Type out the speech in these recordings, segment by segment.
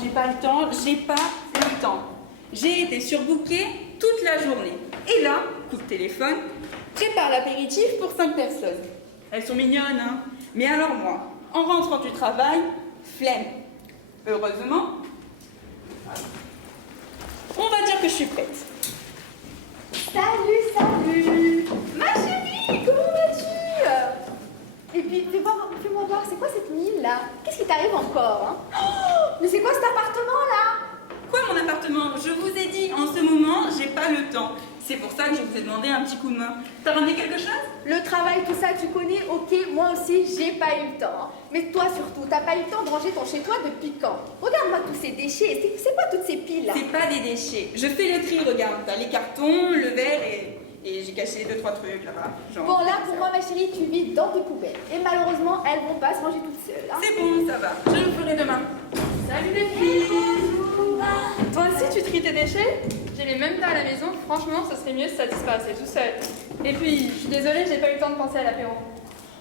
j'ai pas le temps. J'ai été surbookée toute la journée. Et là, coup de téléphone, prépare l'apéritif pour 5 personnes. Elles sont mignonnes, hein. Mais alors moi, en rentrant du travail, flemme. Heureusement, on va dire que je suis prête. Salut. Ma chérie, comment vas-tu? Et puis, fais-moi voir, c'est quoi cette mine là? Qu'est-ce qui t'arrive encore, hein? Oh, mais c'est quoi cet appartement là? Quoi mon appartement? Je vous ai dit, en ce moment, j'ai pas le temps. C'est pour ça que je vous ai demandé un petit coup de main. T'as ramené quelque chose? Le travail, tout ça, tu connais, ok, moi aussi, j'ai pas eu le temps. Hein. Mais toi surtout, t'as pas eu le temps de ranger ton chez-toi depuis quand? Regarde-moi tous ces déchets, c'est quoi toutes ces piles là? C'est pas des déchets. Je fais le tri, regarde. T'as les cartons, le verre et j'ai caché 2-3 trucs là-bas. Bon là, pour moi, ma chérie, tu vides dans tes poubelles. Et malheureusement, elles vont pas se ranger toutes seules. Hein. C'est bon, ça va. Je le ferai demain. Salut les filles. Bonjour. Toi aussi tu tries tes déchets? J'ai les mêmes tas à la maison, franchement ça serait mieux si ça disparaissait tout seul. Et puis, je suis désolée, j'ai pas eu le temps de penser à l'apéro.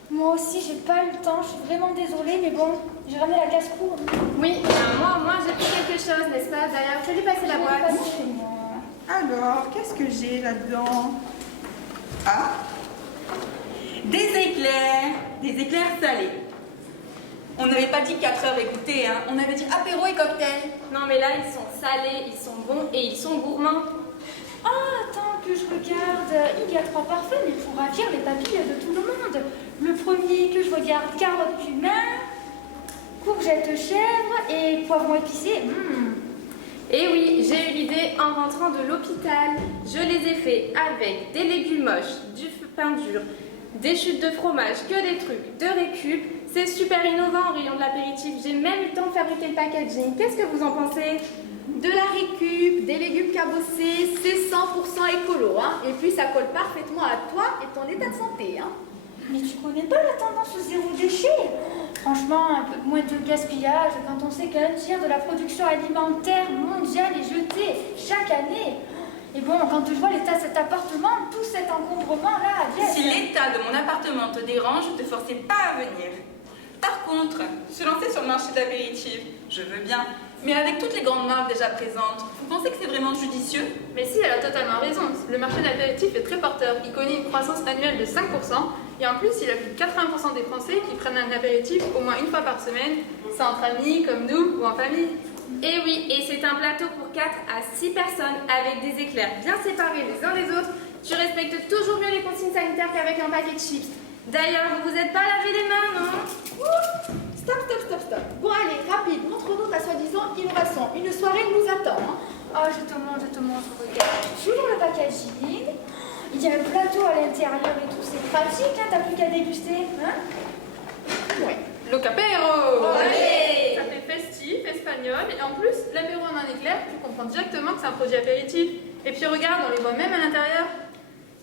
Moi aussi, j'ai pas eu le temps, je suis vraiment désolée, mais bon, j'ai ramené la casse-cour. Oui, moi j'ai fait quelque chose, n'est-ce pas? D'ailleurs, je vais lui passer la boîte. Alors, qu'est-ce que j'ai là-dedans? Ah, des éclairs salés. On n'avait pas dit 4 heures écoutez, hein. On avait dit apéro et cocktail. Non mais là ils sont salés, ils sont bons et ils sont gourmands. Ah, attends que je regarde, il y a 3 parfums, mais pour ravir les papilles de tout le monde. Le premier que je regarde, carotte cumin, courgette chèvre et poivron épicé. Et oui, j'ai eu l'idée en rentrant de l'hôpital. Je les ai fait avec des légumes moches, du pain dur, des chutes de fromage, que des trucs de récup. C'est super innovant au rayon de l'apéritif. J'ai même eu le temps de fabriquer le packaging. Qu'est-ce que vous en pensez? De la récup, des légumes cabossés, c'est 100% écolo, hein. Et puis ça colle parfaitement à toi et ton état de santé, hein. Mais tu connais pas la tendance au zéro déchet? Franchement, un peu moins de gaspillage quand on sait qu'un tiers de la production alimentaire mondiale est jetée chaque année. Et bon, quand je vois l'état de cet appartement, tout cet encombrement là, Si l'état de mon appartement te dérange, ne te forcez pas à venir. Par contre, se lancer sur le marché de l'apéritif, je veux bien. Mais avec toutes les grandes marques déjà présentes, vous pensez que c'est vraiment judicieux? Mais si, elle a totalement raison. Le marché de l'apéritif est très porteur. Il connaît une croissance annuelle de 5%. Et en plus, il y a plus de 80% des Français qui prennent un apéritif au moins une fois par semaine. C'est entre amis, comme nous, ou en famille. Et oui, et c'est un plateau pour 4 à 6 personnes avec des éclairs bien séparés les uns des autres. Tu respectes toujours mieux les consignes sanitaires qu'avec un paquet de chips. D'ailleurs, vous vous êtes pas lavé les mains, non? Stop. Bon allez, rapide, montre-nous ta soi-disant innovation. Une soirée nous attend, hein. Oh, je te montre, regarde. J'ouvre le packaging. Il y a un plateau à l'intérieur et tout, c'est pratique, hein, t'as plus qu'à déguster, hein? Ouais. L'Ocapéro! Allez! Ça fait festif, espagnol, et en plus, l'apéro en un éclair, tu comprends directement que c'est un produit apéritif. Et puis regarde, on les voit même à l'intérieur.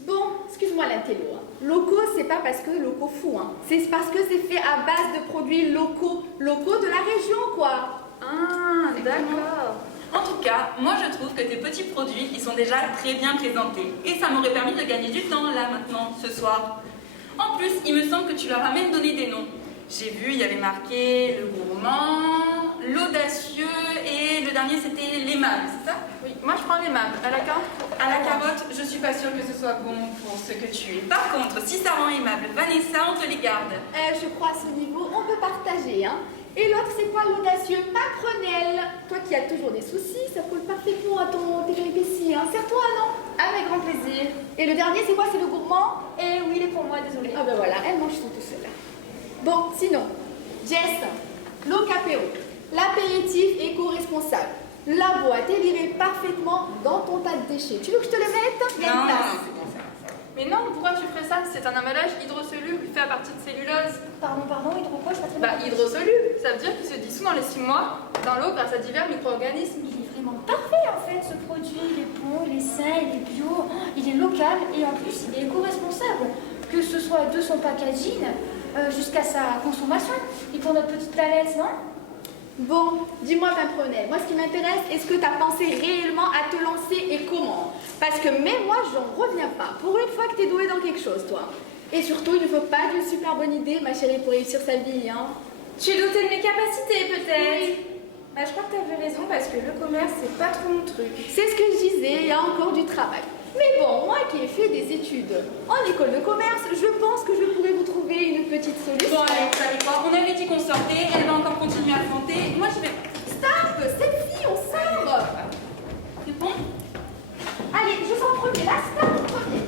Bon, excuse-moi l'intello, hein. Locaux, c'est pas parce que locaux fou, hein. C'est parce que c'est fait à base de produits locaux de la région, quoi. Ah, d'accord. En tout cas, moi je trouve que tes petits produits, ils sont déjà très bien présentés. Et ça m'aurait permis de gagner du temps là maintenant, ce soir. En plus, il me semble que tu leur as même donné des noms. J'ai vu, il y avait marqué le gourmand, l'audacieux et le dernier c'était l'aimable, c'est ça? Oui, moi je prends les mêmes. À la carte? À la carotte, je suis pas sûre que ce soit bon pour ce que tu es. Par contre, si ça rend aimable, Vanessa, on te les garde. Je crois à ce niveau, on peut partager, hein. Et l'autre, c'est quoi l'audacieux? Matronelle. Toi qui as toujours des soucis, ça colle parfaitement à tes péripéties, hein. Serre-toi, non? Avec grand plaisir. Et le dernier, c'est quoi? C'est le gourmand? Eh oui, il est pour moi, désolée. Ah ben voilà, elle mange tout seule. Bon, sinon, Jess, l'Ocapéro, l'apéritif éco-responsable. La boîte est livrée parfaitement dans ton tas de déchets. Tu veux que je te le mette? Non, Place. Mais non, pourquoi tu ferais ça? C'est un emballage hydrosoluble fait à partir de cellulose. Pardon, hydro quoi? Je sais pas très bien. Bah, hydrosoluble, ça veut dire qu'il se dissout dans les 6 mois dans l'eau grâce à divers micro-organismes. Il est vraiment parfait en fait ce produit, il est bon, il est sain, il est bio, il est local et en plus il est éco-responsable. Que ce soit de son packaging jusqu'à sa consommation. Et pour notre petite planète, non? Bon, dis-moi, Pimprenel, moi ce qui m'intéresse, est-ce que tu as pensé réellement à te lancer et comment? Parce que même moi, j'en reviens pas. Pour une fois que tu es douée dans quelque chose, toi. Et surtout, il ne faut pas d'une super bonne idée, ma chérie, pour réussir sa vie, hein. Tu doutais de mes capacités, peut-être? Oui. Bah, je crois que tu avais raison parce que le commerce, c'est pas trop mon truc. C'est ce que je disais, il y a encore du travail. Mais bon, moi qui ai fait des études en école de commerce, je pense que je pourrais vous trouver une petite solution. Bon, allez, vous savez quoi? On avait dit qu'on sortait, elle va encore continuer à chanter. Moi, je vais. Stop, Selfie, on sort. C'est bon? Allez, je sors en premier, là, stop, en premier.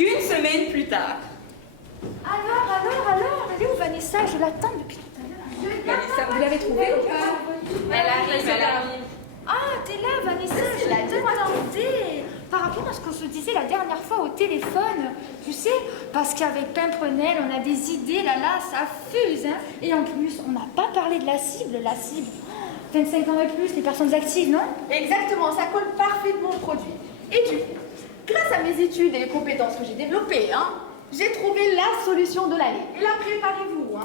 Une semaine plus tard. Alors, elle est où Vanessa? Je l'attends depuis tout à l'heure. Vanessa, vous l'avez trouvée ou pas? Elle arrive. Ah, t'es là, Vanessa, je t'attendais. Par rapport à ce qu'on se disait la dernière fois au téléphone, tu sais, parce qu'avec Pimprenel, on a des idées, là, ça fuse, hein. Et en plus, on n'a pas parlé de la cible, 25 ans et plus, les personnes actives, non? Exactement, ça colle parfaitement au produit. Et du coup, grâce à mes études et les compétences que j'ai développées, j'ai trouvé la solution de l'année. Et là, préparez-vous, Bon,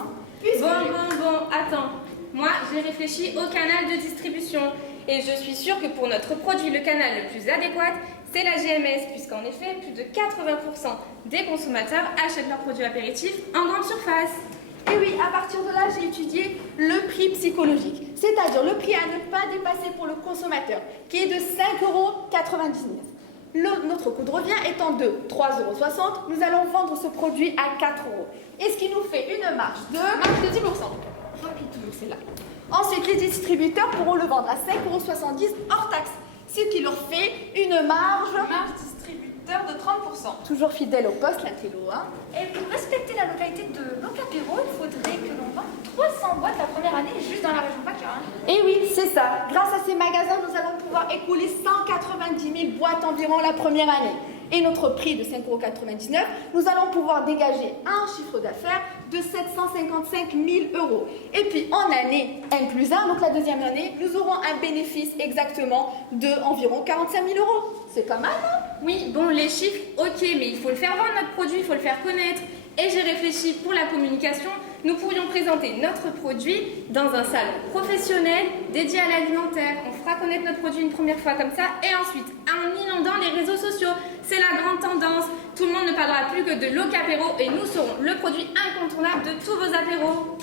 attends. Moi, j'ai réfléchi au canal de distribution. Et je suis sûre que pour notre produit, le canal le plus adéquat, c'est la GMS, puisqu'en effet, plus de 80% des consommateurs achètent leurs produits apéritifs en grande surface. Et oui, à partir de là, j'ai étudié le prix psychologique, c'est-à-dire le prix à ne pas dépasser pour le consommateur, qui est de 5,99 €. Notre coût de revient étant de 3,60 €, nous allons vendre ce produit à 4 €. Et ce qui nous fait une marge de 10%. Rapidement, c'est là. Ensuite, les distributeurs pourront le vendre à 5,70 € hors taxe, ce qui leur fait une marge Distributeur de 30%. toujours fidèle au poste, la télo, Et pour respecter la localité de Locapéro, il faudrait que l'on vende 300 boîtes la première année juste dans la région PACA. Et oui, c'est ça. Grâce à ces magasins, nous allons pouvoir écouler 190 000 boîtes environ la première année. Et notre prix de 5,99 €, nous allons pouvoir dégager un chiffre d'affaires de 755 000 €. Et puis en année N plus 1, donc la deuxième année, nous aurons un bénéfice exactement de environ 45 000 €. C'est pas mal, non? Oui, bon, les chiffres, ok, mais il faut le faire vendre notre produit, il faut le faire connaître. Et j'ai réfléchi pour la communication, nous pourrions présenter notre produit dans un salon professionnel dédié à l'alimentaire. On fera connaître notre produit une première fois comme ça, et ensuite, en inondant les réseaux sociaux. C'est la grande tendance. Tout le monde ne parlera plus que de l'Ocapéro, et nous serons le produit incontournable de tous vos apéros.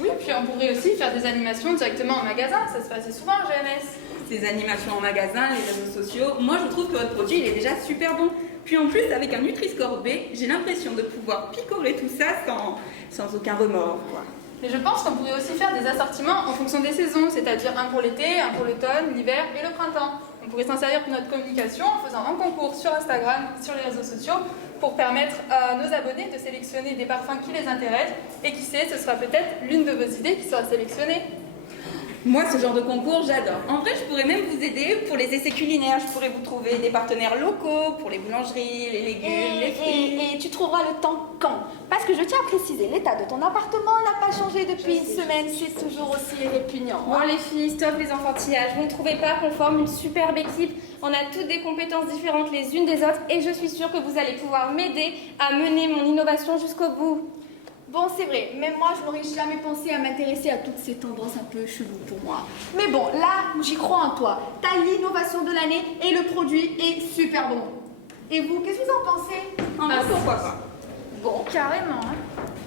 Oui, puis on pourrait aussi faire des animations directement en magasin, ça se fait assez souvent en GMS. Ces animations en magasin, les réseaux sociaux, moi je trouve que votre produit il est déjà super bon. Puis en plus, avec un Nutri-Score B, j'ai l'impression de pouvoir picorer tout ça sans aucun remords, quoi. Mais je pense qu'on pourrait aussi faire des assortiments en fonction des saisons, c'est-à-dire un pour l'été, un pour l'automne, l'hiver et le printemps. On pourrait s'en servir pour notre communication en faisant un concours sur Instagram, sur les réseaux sociaux, pour permettre à nos abonnés de sélectionner des parfums qui les intéressent. Et qui sait, ce sera peut-être l'une de vos idées qui sera sélectionnée. Moi, ce genre de concours, j'adore. En vrai, je pourrais même vous aider pour les essais culinaires. Je pourrais vous trouver des partenaires locaux pour les boulangeries, les légumes, les fruits. Et tu trouveras le temps quand? Parce que je tiens à préciser, l'état de ton appartement n'a pas changé depuis une semaine. C'est toujours aussi répugnant. Bon, les filles, stop les enfantillages. Vous ne trouvez pas qu'on forme une superbe équipe? On a toutes des compétences différentes les unes des autres, et je suis sûre que vous allez pouvoir m'aider à mener mon innovation jusqu'au bout. Bon, c'est vrai, même moi, je n'aurais jamais pensé à m'intéresser à toutes ces tendances un peu cheloues pour moi. Mais bon, là, j'y crois en toi. T'as l'innovation de l'année et le produit est super bon. Et vous, qu'est-ce que vous en pensez? En vrai, pourquoi pas? Bon, Carrément, hein.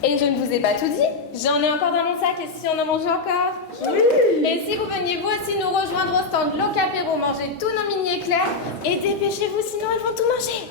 Et je ne vous ai pas tout dit, j'en ai encore dans mon sac, et si on en mangeait encore? oui. Et si vous veniez vous aussi nous rejoindre au stand Locapéro, manger tous nos mini éclairs, et dépêchez-vous sinon elles vont tout manger.